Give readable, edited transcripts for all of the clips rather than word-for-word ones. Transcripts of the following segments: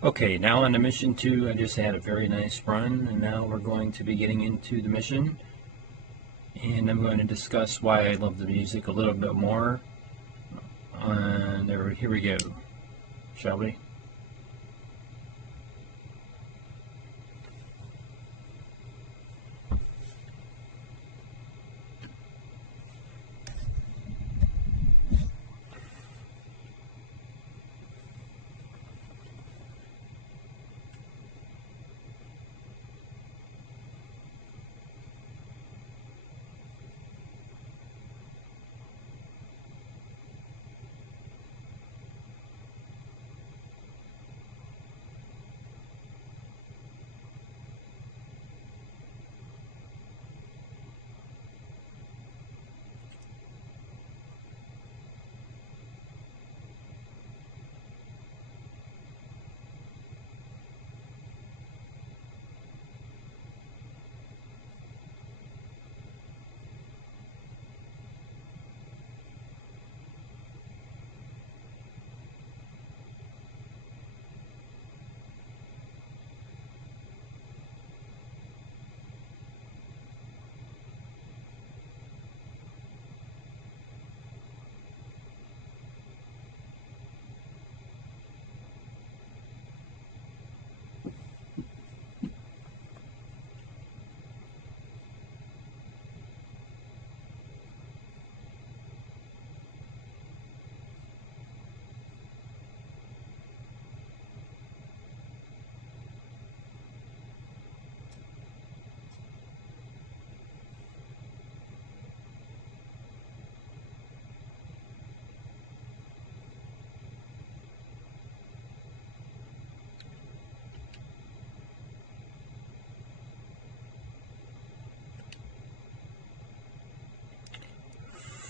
Okay, now on to mission 2. I just had a very nice run, and now we're going to be getting into the mission. And I'm going to discuss why I love the music a little bit more. Here we go, shall we?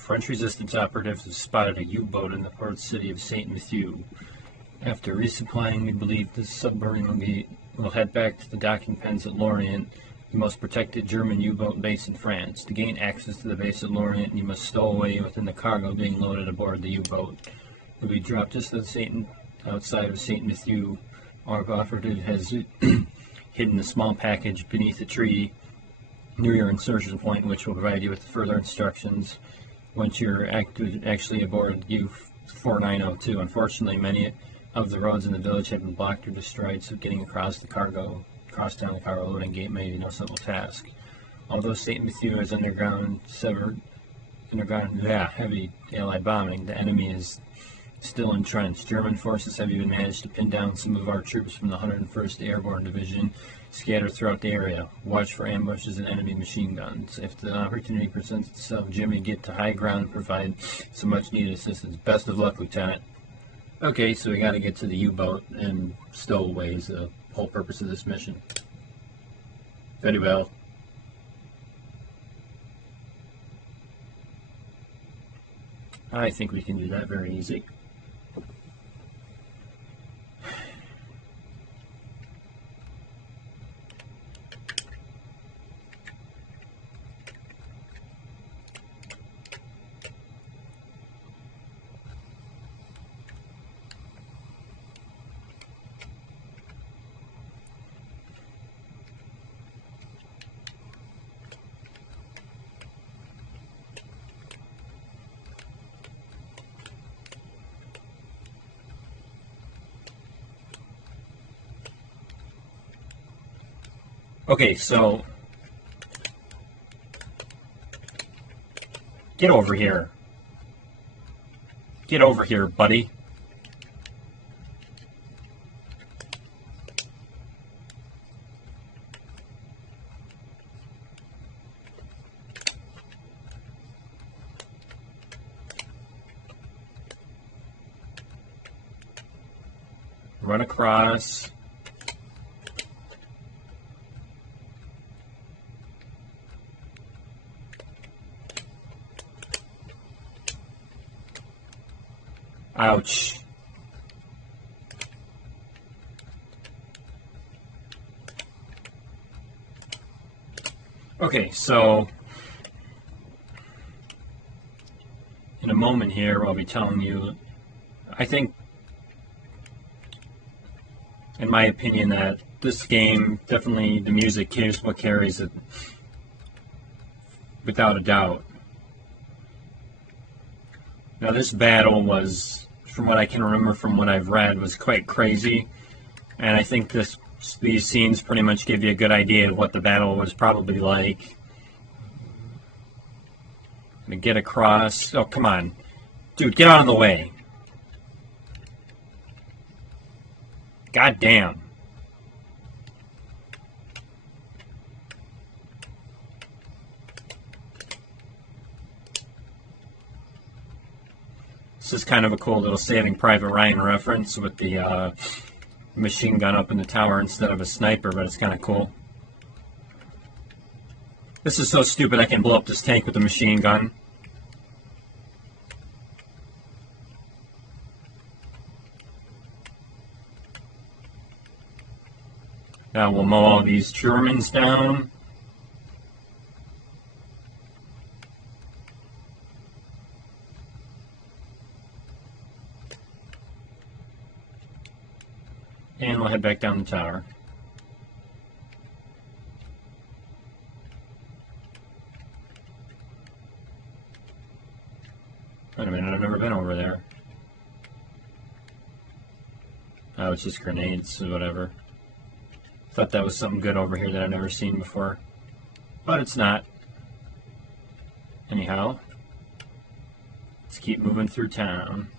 French resistance operatives have spotted a U-boat in the port city of St. Mathieu. After resupplying, we believe this submarine will head back to the docking pens at Lorient, the most protected German U-boat base in France. To gain access to the base at Lorient, you must stow away within the cargo being loaded aboard the U-boat. It will be dropped just outside of St. Mathieu. Our operative has hidden a small package beneath a tree near your insertion point, which will provide you with further instructions once you're actually aboard U-4902. Unfortunately, many of the roads in the village have been blocked or destroyed, so getting across town the cargo loading gate may be no simple task. Although St. Mathieu is underground heavy Allied bombing, the enemy is still entrenched. German forces have even managed to pin down some of our troops from the 101st Airborne Division scattered throughout the area. Watch for ambushes and enemy machine guns. If the opportunity presents itself, Jimmy, get to high ground and provide some much needed assistance. Best of luck, Lieutenant. Okay, so we got to get to the U-boat and stowaways, the whole purpose of this mission. Very well. I think we can do that very easy. Okay, so get over here. Get over here, buddy. Run across. Ouch. Okay, so in a moment here, I'll be telling you, I think in my opinion, that this game, definitely the music is what carries it, without a doubt. Now this battle was, from what I can remember from what I've read, was quite crazy, and I think these scenes pretty much give you a good idea of what the battle was probably like. I'm gonna get across. Oh, come on. Dude, get out of the way. God damn. This is kind of a cool little Saving Private Ryan reference with the machine gun up in the tower instead of a sniper, but it's kind of cool. This is so stupid I can blow up this tank with a machine gun. Now we'll mow all these Germans down. And we'll head back down the tower. Wait a minute, I've never been over there. Oh, it's just grenades or whatever. Thought that was something good over here that I've never seen before. But it's not. Anyhow, let's keep moving through town.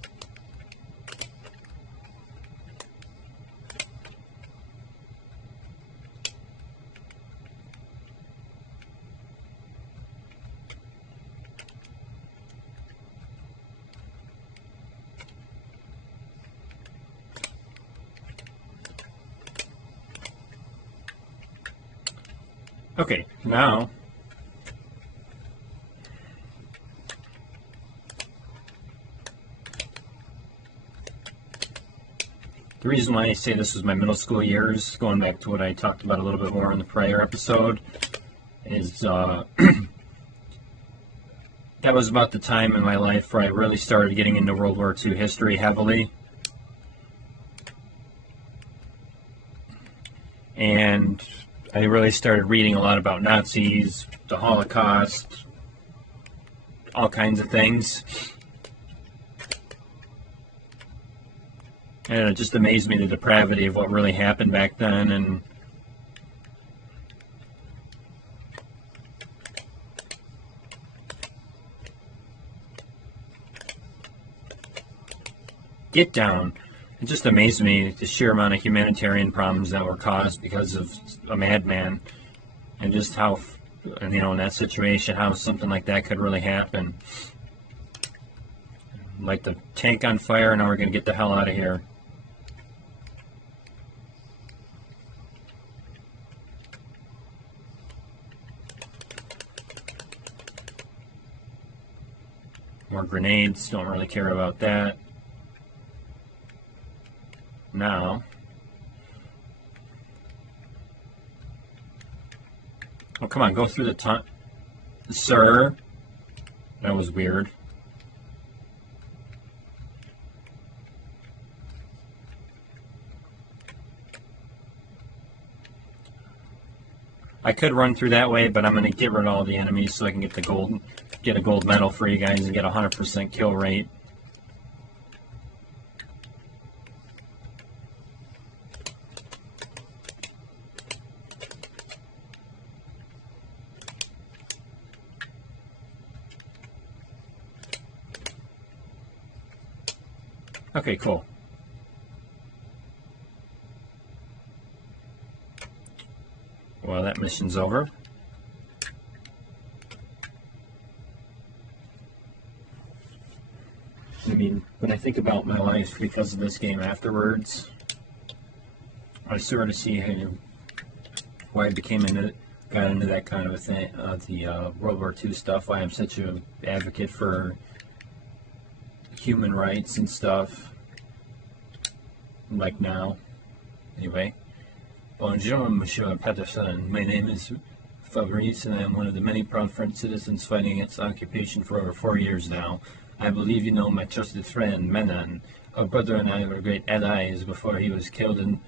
Okay, now the reason why I say this was my middle school years, going back to what I talked about a little bit more in the prior episode, is that was about the time in my life where I really started getting into World War II history heavily. And I really started reading a lot about Nazis, the Holocaust, all kinds of things. And it just amazed me, the depravity of what really happened back then. And get down. It just amazed me, the sheer amount of humanitarian problems that were caused because of a madman, and just how, you know, in that situation, how something like that could really happen. Like the tank on fire, now we're going to get the hell out of here. More grenades, don't really care about that. Now, oh come on, go through the tunnel, sir. That was weird. I could run through that way, but I'm going to get rid of all the enemies so I can get the gold, get a gold medal for you guys and get a 100% kill rate. Okay, cool. Well, that mission's over. I mean, when I think about my life because of this game afterwards, I sort of see why I became got into that kind of a thing, the World War II stuff, why I'm such an advocate for human rights and stuff, like now. Anyway, bonjour, Monsieur Patterson. My name is Fabrice, and I am one of the many proud French citizens fighting against occupation for over 4 years now. I believe you know my trusted friend, Menon. Our brother and I were great allies before he was killed in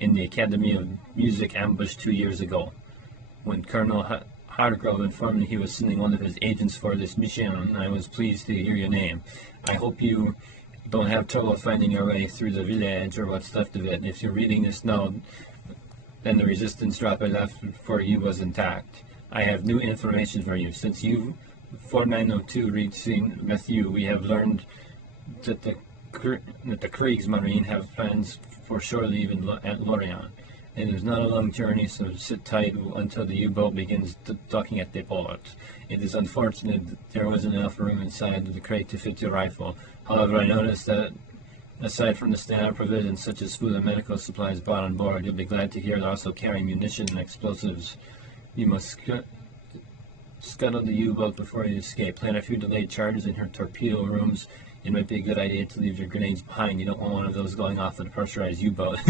in the Academy of Music ambush 2 years ago. When Colonel Hargrove informed me he was sending one of his agents for this mission, I was pleased to hear your name. I hope you don't have trouble finding your way through the village or what's left of it. If you're reading this note, then the resistance drop I left for you was intact. I have new information for you. Since you 4902 reaching Matthew, we have learned that the Kriegsmarine have plans for shore leave at Lorient. It is not a long journey, so sit tight until the U-boat begins docking at the port. It is unfortunate that there wasn't enough room inside the crate to fit your rifle. However, I noticed that aside from the standard provisions such as food and medical supplies brought on board, you'll be glad to hear they're also carrying munition and explosives. You must scuttle the U-boat before you escape. Plan a few delayed charges in her torpedo rooms. It might be a good idea to leave your grenades behind. You don't want one of those going off at a pressurized U-boat.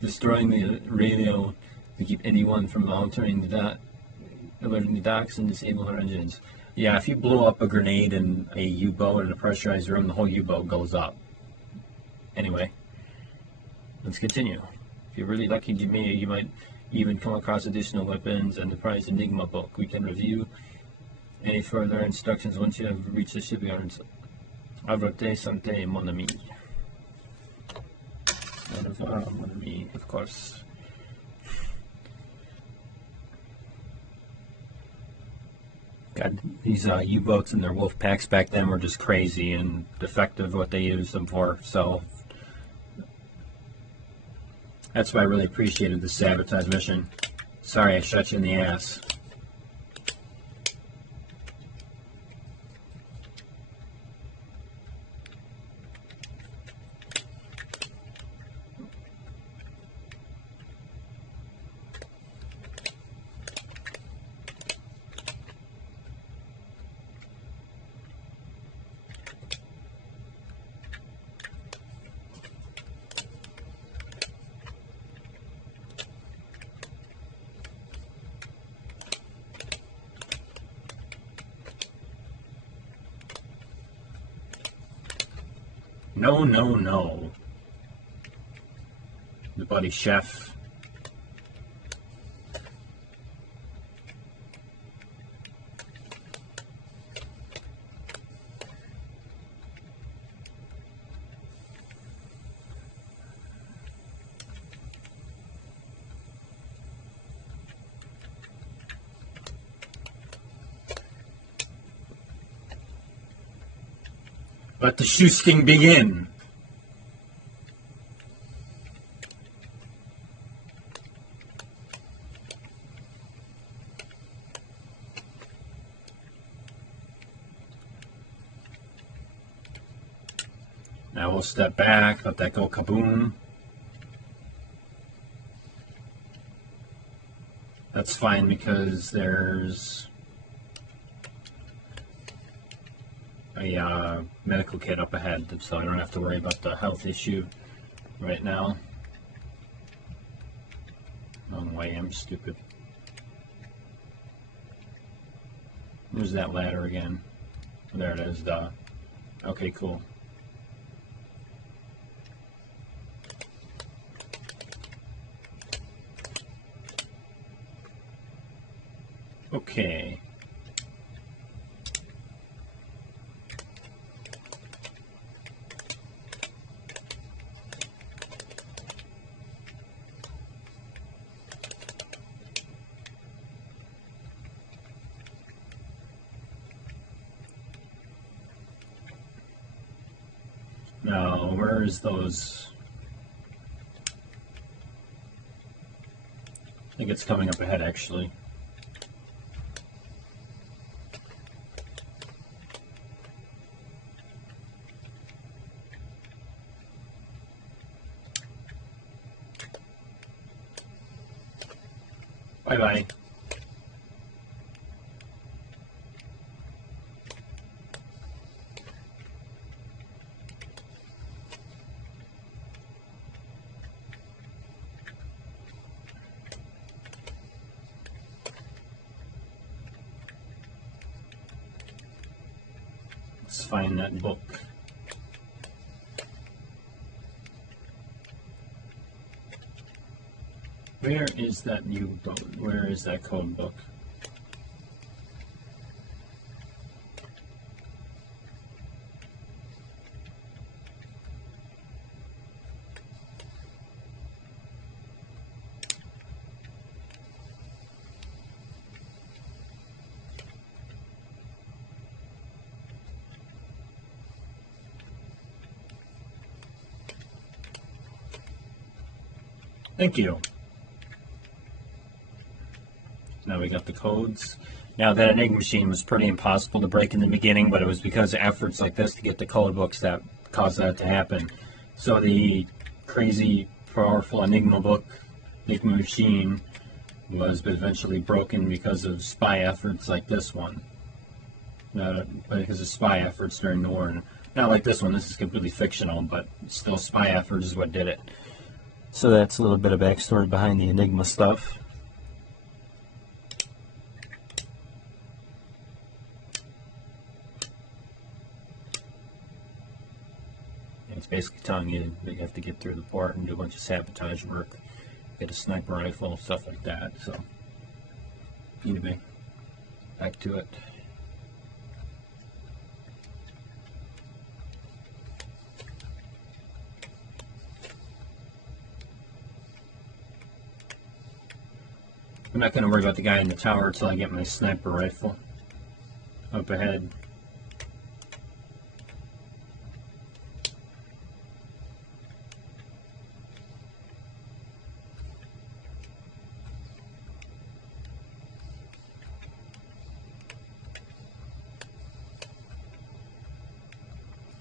Destroying the radio to keep anyone from alerting the docks and disable her engines. Yeah, if you blow up a grenade in a U-boat in a pressurized room, the whole U-boat goes up. Anyway, let's continue. If you're really lucky, you might even come across additional weapons and the prize Enigma book. We can review any further instructions once you have reached the shipyard. Avrate Sante, mon ami. Mon ami, of course. God, these U-boats and their wolf packs back then were just crazy and defective what they used them for, so that's why I really appreciated the sabotage mission. Sorry I shot you in the ass. No, no, no. The buddy chef. Let the shoosting begin. Now we'll step back, let that go kaboom. That's fine because there's a medical kit up ahead, so I don't have to worry about the health issue right now. Wrong way, I'm stupid. There's that ladder again. There it is, duh. Okay, cool. Okay. Now, where's those? I think it's coming up ahead, actually. Bye-bye. Let's find that book. Where is that U-boat? Where is that code book? Thank you. Now we got the codes. Now that Enigma machine was pretty impossible to break in the beginning, but it was because of efforts like this to get the code books that caused that to happen. So the crazy, powerful Enigma machine was eventually broken because of spy efforts like this one. Because of spy efforts during the war. Not like this one, this is completely fictional, but still spy efforts is what did it. So that's a little bit of backstory behind the Enigma stuff. It's basically telling you that you have to get through the port and do a bunch of sabotage work, get a sniper rifle, stuff like that. So, anyway, back to it. I'm not going to worry about the guy in the tower until I get my sniper rifle up ahead.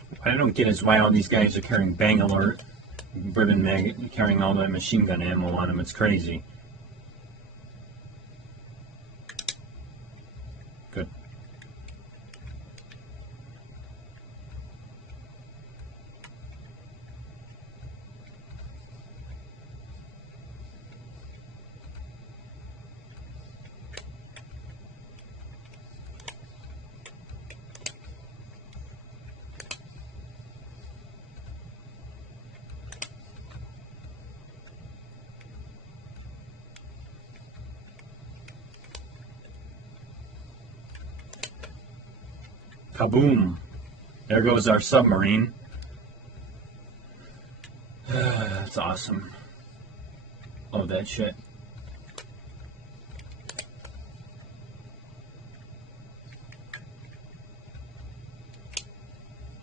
What I don't get is why all these guys are carrying bang alert, carrying all that machine gun ammo on them. It's crazy. Good. Kaboom! There goes our submarine. That's awesome. Love that shit.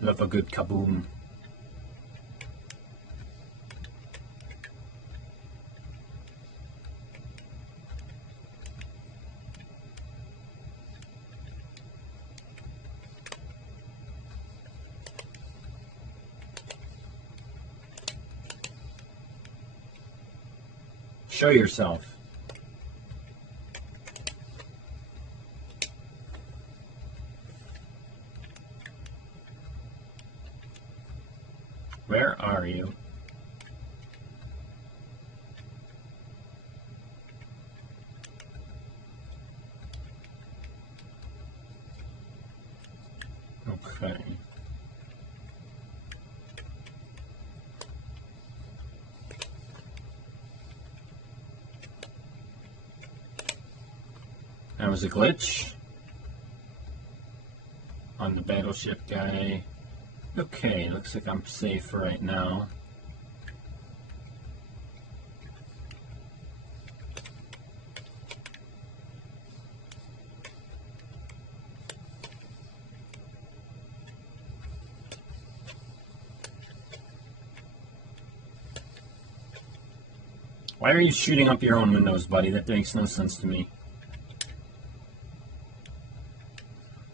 Love a good kaboom. Show yourself. Where are you? Okay. That was a glitch on the battleship guy. Okay, looks like I'm safe for right now. Why are you shooting up your own windows, buddy? That makes no sense to me.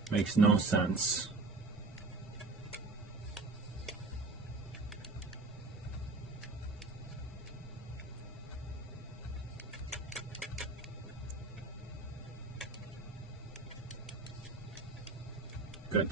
Makes no sense. Good.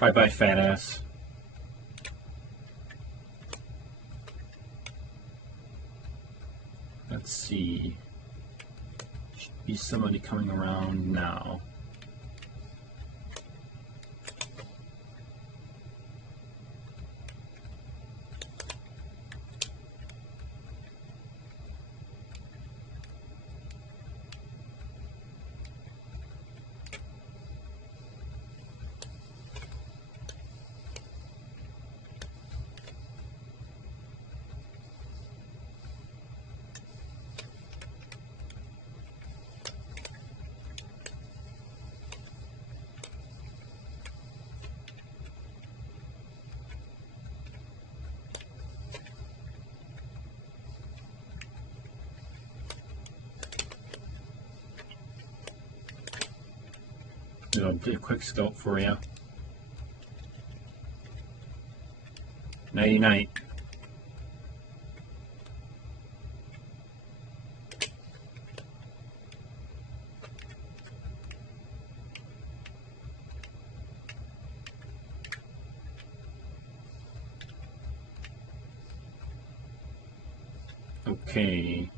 Bye-bye, fat ass. Let's see. Should be somebody coming around now. Do a quick scope for you. Nighty night. Okay.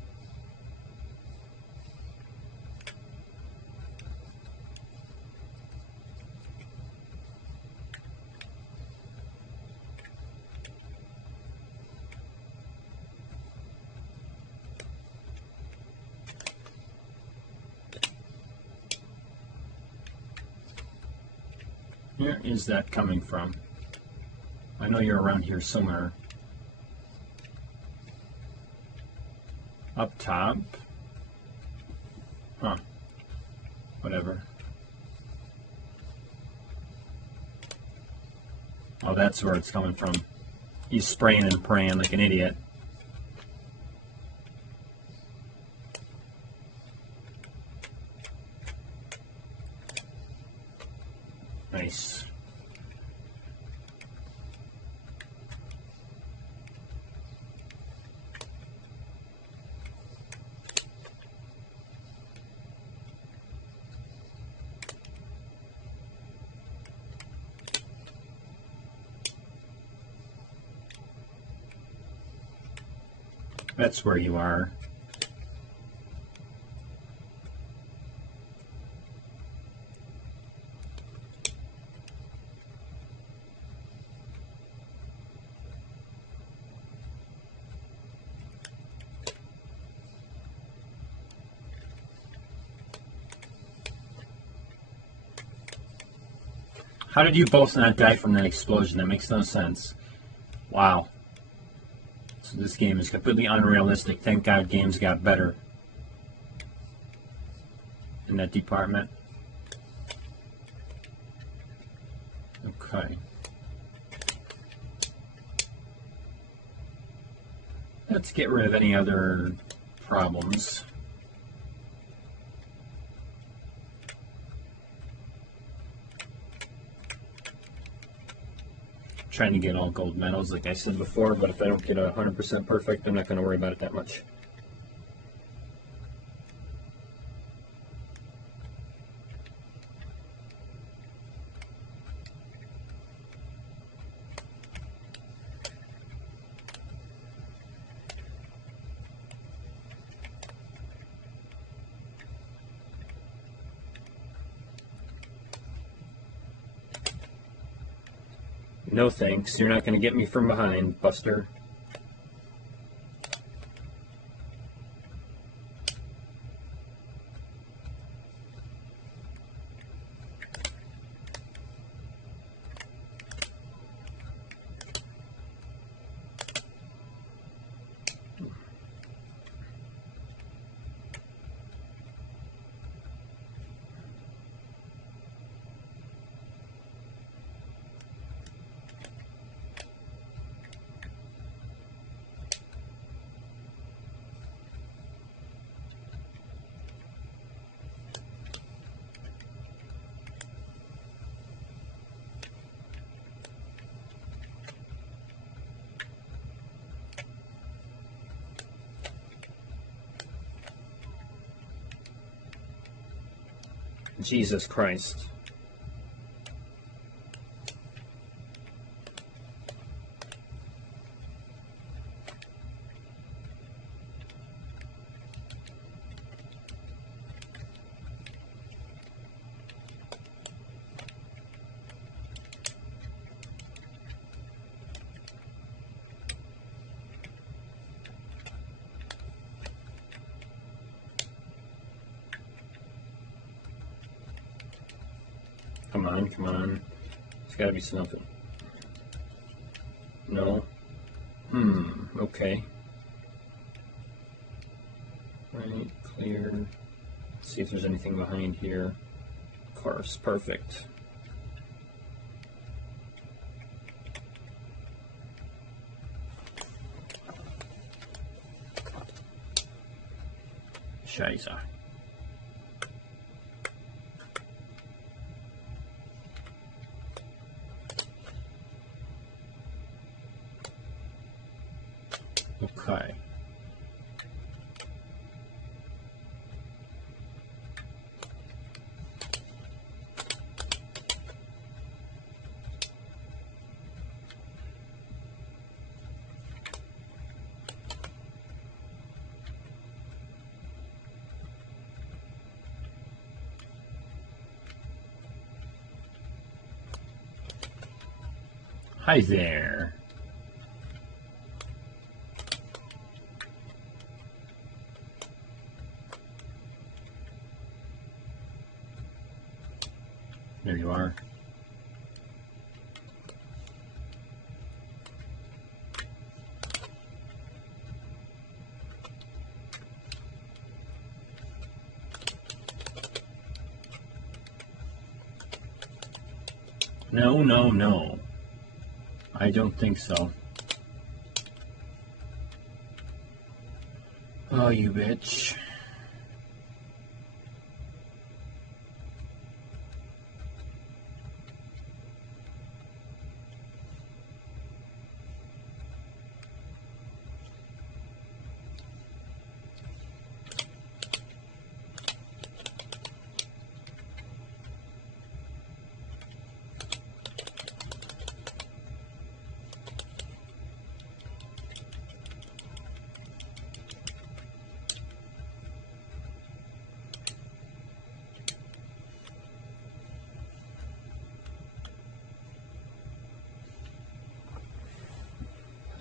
Where is that coming from? I know you're around here somewhere. Up top? Huh. Whatever. Oh, that's where it's coming from. He's spraying and praying like an idiot. Nice. That's where you are. How did you both not die from that explosion? That makes no sense. Wow. So this game is completely unrealistic. Thank God games got better in that department. Okay. Let's get rid of any other problems. Trying to get all gold medals, like I said before, but if I don't get 100% perfect, I'm not going to worry about it that much. No thanks, you're not going to get me from behind, Buster. Jesus Christ. Come on, come on. There's gotta be something. No? Okay. Right, clear. Let's see if there's anything behind here. Of course, perfect. Scheiße. Okay. Hi there. There you are. No, no, no. I don't think so. Oh, you bitch.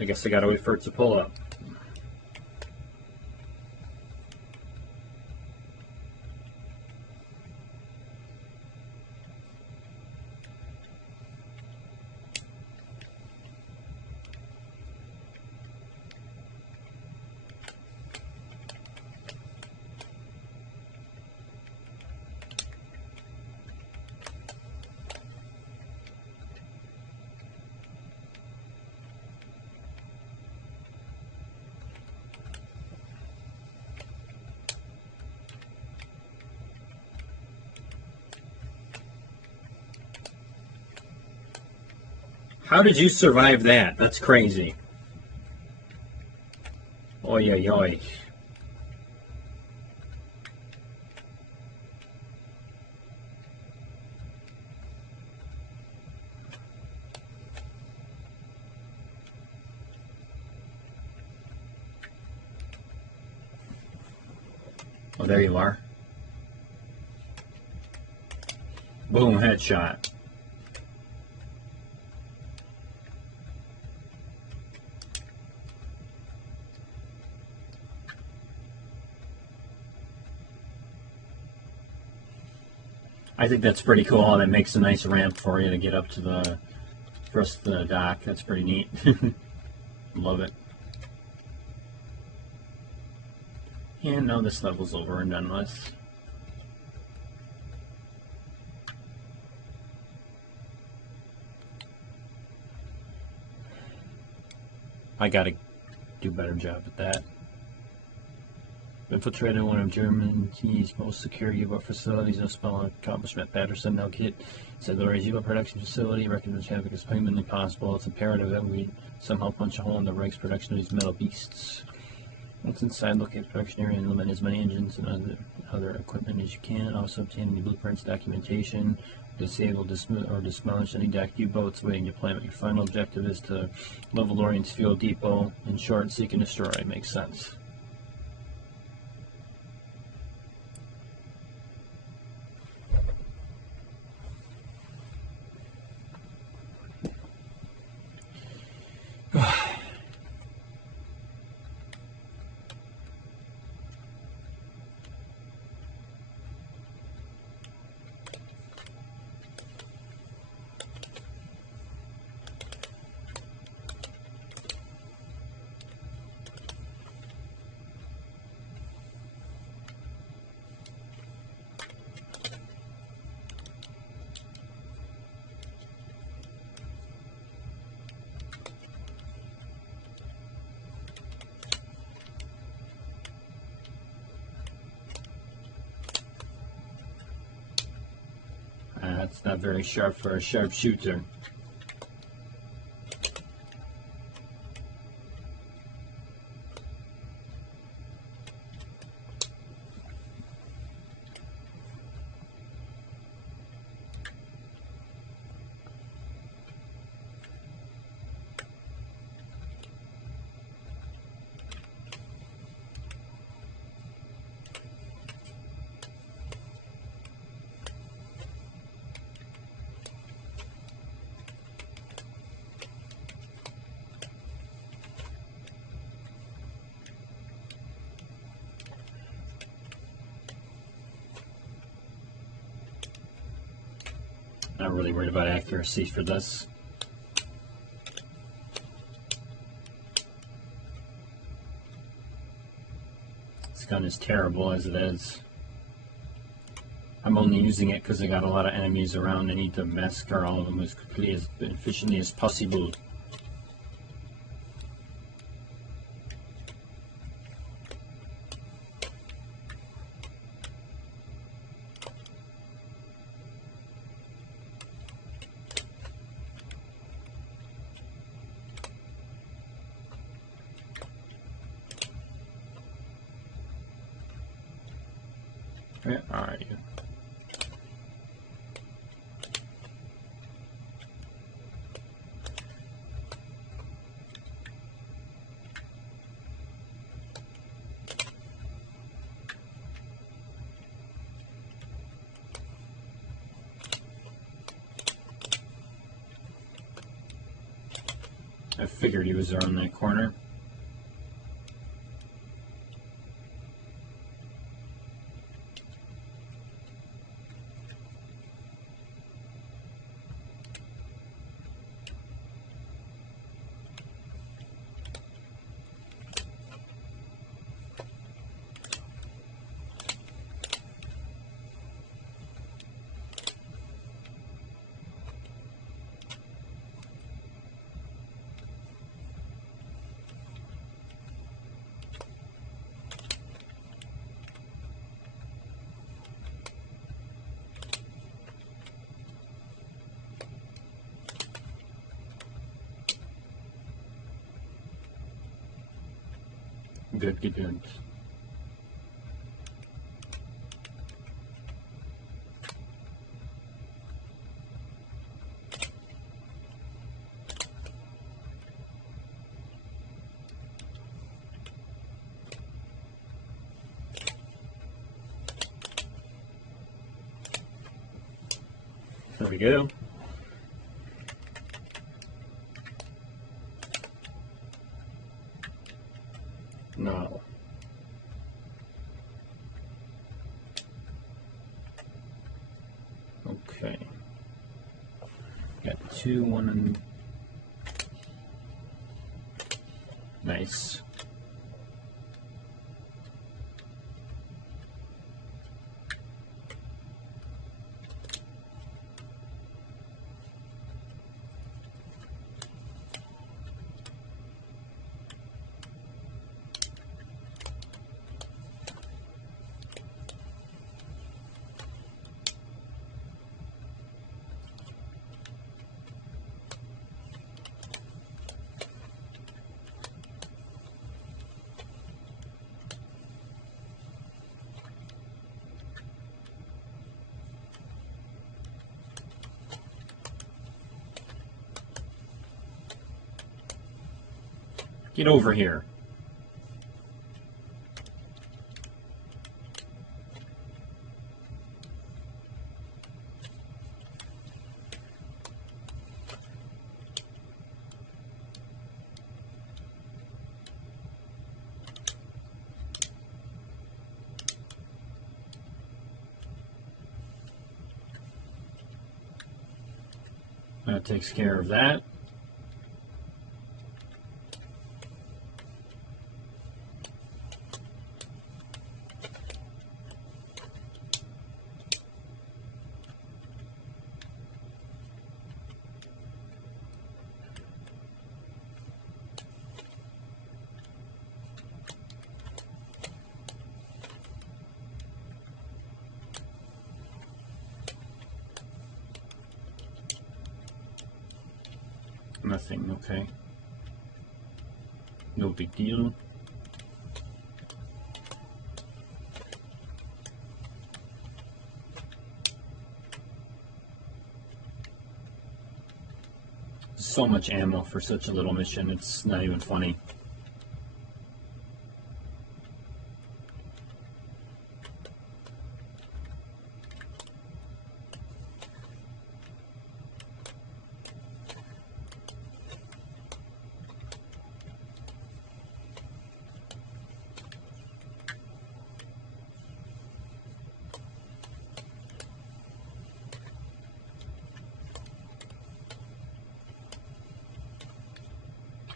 I guess I gotta wait for it to pull up. How did you survive that? That's crazy. Oy, oy, oy. Oh, there you are. Boom, headshot. I think that's pretty cool. That makes a nice ramp for you to get up to the rest of the dock. That's pretty neat. Love it. And now this level's over and done with. I gotta do a better job at that. Infiltrated one of Germany's most secure U-boat facilities, no small accomplishment. Patterson now get said the U-boat production facility recognizes traffic as humanly possible. It's imperative that we somehow punch a hole in the Reich's production of these metal beasts. Once inside, locate the production area and eliminate as many engines and other equipment as you can. Also obtain any blueprints, documentation, disable, or demolish any docked U-boats waiting deployment. Your final objective is to level Lorient's fuel depot. In short, seek and destroy. Makes sense. That's not very sharp for a sharpshooter. Not really worried about accuracy for this. This gun is terrible as it is. I'm only using it because I got a lot of enemies around. I need to massacre all of them as quickly, as efficiently as possible. Where are you? I figured he was around that corner. Good. There we go. No. Okay. Got two, one, and nice. Get over here. That takes care of that. Nothing, okay. No big deal. So much ammo for such a little mission, it's not even funny.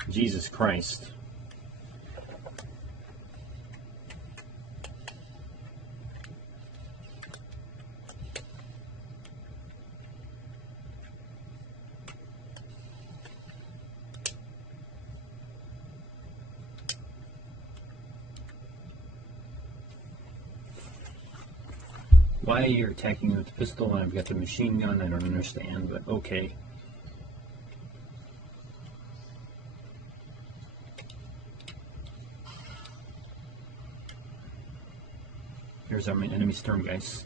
Jesus Christ. Why you're attacking me with the pistol and I've got the machine gun, I don't understand, but okay. Here's our enemy Sturmgeist.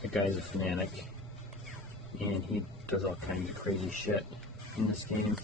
That guy's a fanatic. And he does all kinds of crazy shit in this game.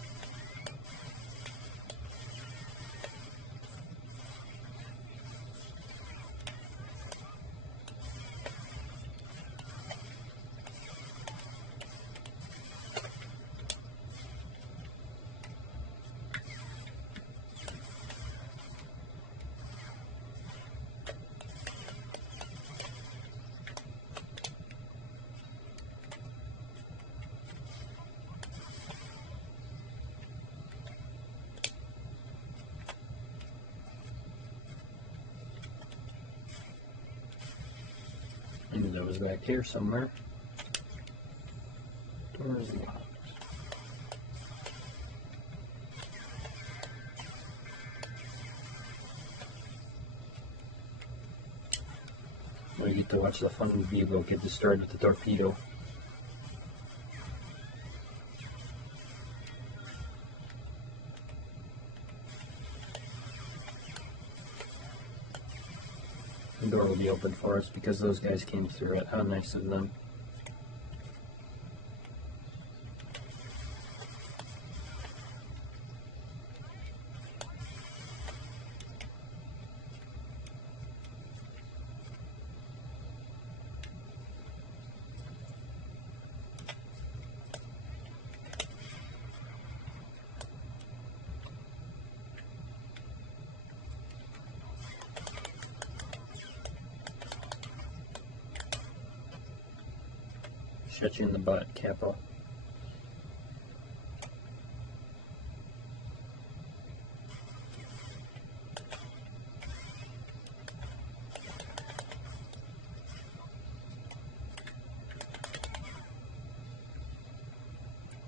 I knew that was back here somewhere. Door is locked. We get to watch the fun vehicle get destroyed with the torpedo. The door will be open for us because those guys came through it. How nice of them. Shut you in the butt, Capo.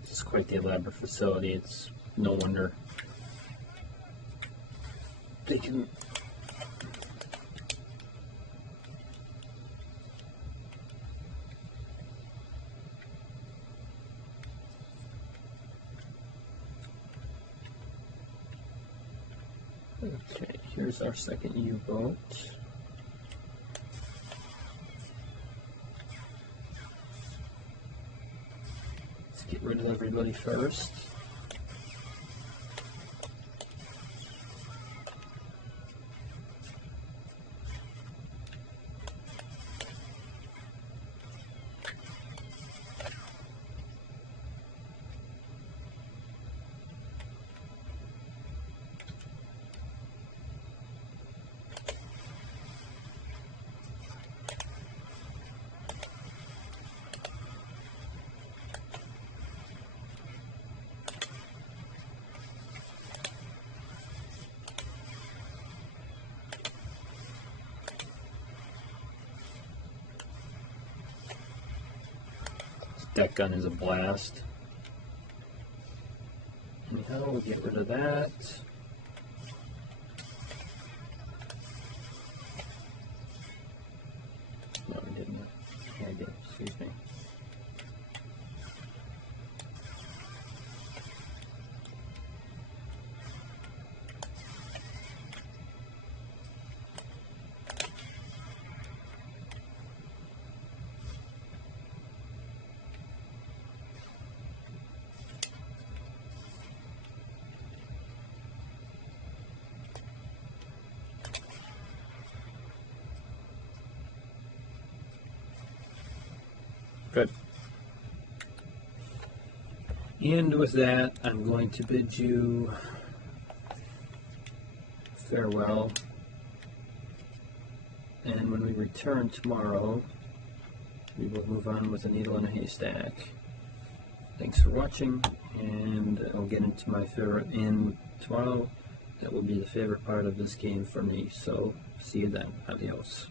This is quite the elaborate facility. It's no wonder they can. Okay, here's our second U-boat. Let's get rid of everybody first. that gun is a blast. Anyhow, we'll get rid of that. No, we didn't. Yeah, I did. Excuse me. Good. And with that, I'm going to bid you farewell. And when we return tomorrow, we will move on with a needle in a haystack. Thanks for watching, and I'll get into my favorite in tomorrow. That will be the favorite part of this game for me. So, see you then. Adios.